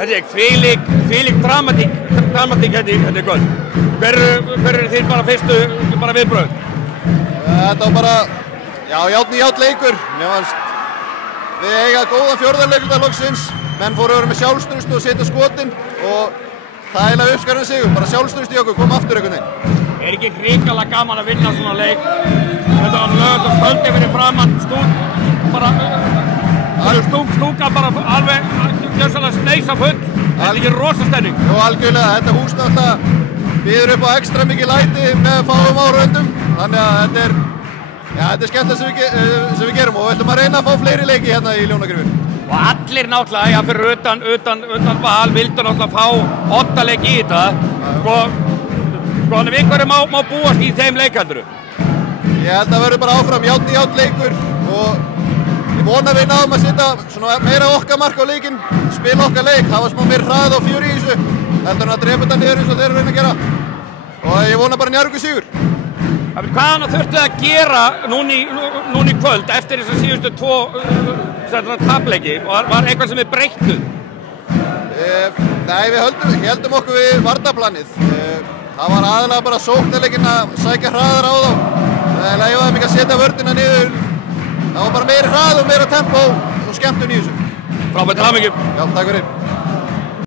Þetta er þvílík dramatík þetta kvöld. Hver eru þín bara fyrstu viðbrögð? Þetta var bara, járn í járn leikur. Mér fannst við eiga góðan fjórðarleikluta loksins. Menn fóru að vera með sjálfstraust og setja skotin og það er eiginlega uppskarðan sigur. Bara sjálfstraust í okkur, koma aftur einhvern veginn. Er ekki hrikalega gaman að vinna svona leik? Þetta var laugardagskvöldi fyrir framan stúka bara alveg gjörsamlega sneisa full. Þetta er ekki rosa stemning. Jú, algjörlega. Þetta hús náttúrulega býður upp á ekstra mikið læti með fáum árundum. Þannig að þetta er skemmtilegt sem við gerum og við ætlum að reyna að fá fleiri leiki hérna í Ljónagrifinu. Og allir náttúrulega, fyrir utan Val, vildu náttúrulega fá oddaleik í þetta. Sko, einhverju má búast í þeim leikalduru? Ég held að verður bara áfram járn í járn leikur og ég vona að við náum að setja svona meira okkar mark á leikinn, spila okkar leik, hafa smá meira hrað og fjör í þessu, heldur en að drepa þetta niður eins og þeir eru reyna að gera. Og ég vona bara Njarðvíkur sigur. Hvað þurftu að gera núna í kvöld eftir þess að síðustu tvo tapleiki? Var eitthvað sem breyttuð? Nei, við heldum okkur við varnarplanið. Það var aðalega bara sóknarleikinn að sækja hraðar á þá. Það leifaði mikið að setja vörnina niður. Það var bara meiri hrað og meira tempó og skemmtun í þessu. Frábært, til hamingju. Já, takk fyrir.